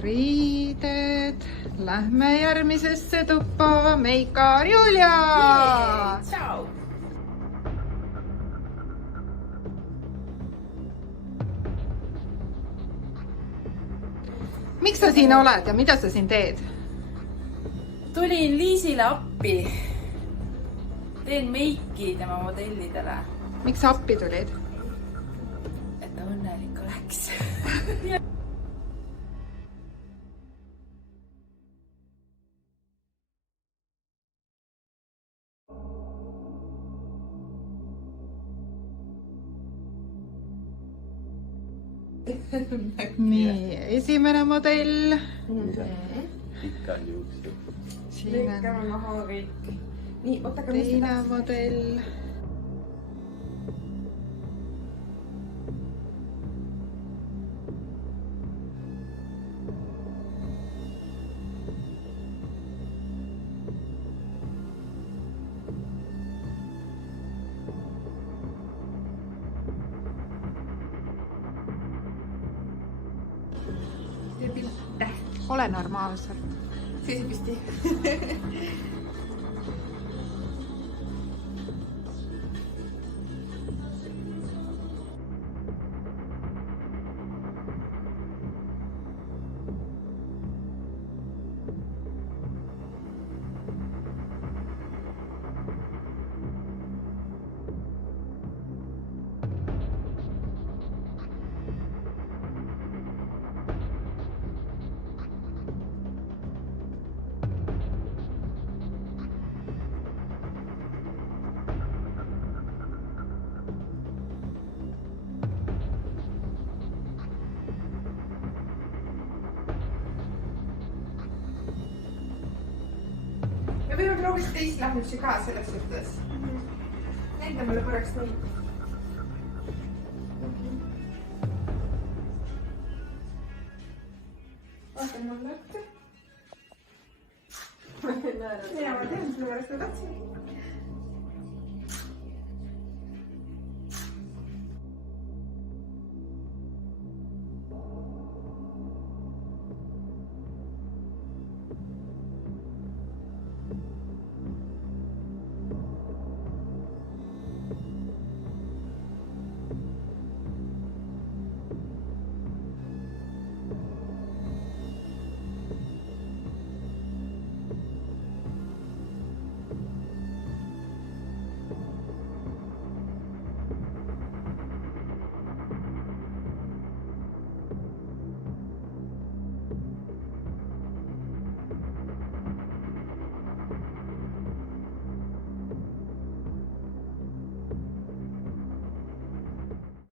riided. Lähme järgmisesse tuppa. Meikar, Julia! Tšau! Miks sa siin oled ja mida sa siin teed? Tulin Liisile appi. Teen meiki tema modellidele. Miks sa appi tulid? Et ta õnnelik oleks. Nii, esimene modell. Pikad juuksed. Lõikame maha kõik. Nii, ootake, mis Teine modell. Ole normaalselt. Seisi püsti. Ja võime proovida teist lähmusi ka selles suhtes. Näita mulle korraks neid. Vaatan mulle ette. Ja ma tean, selle pärast ma tahtsin.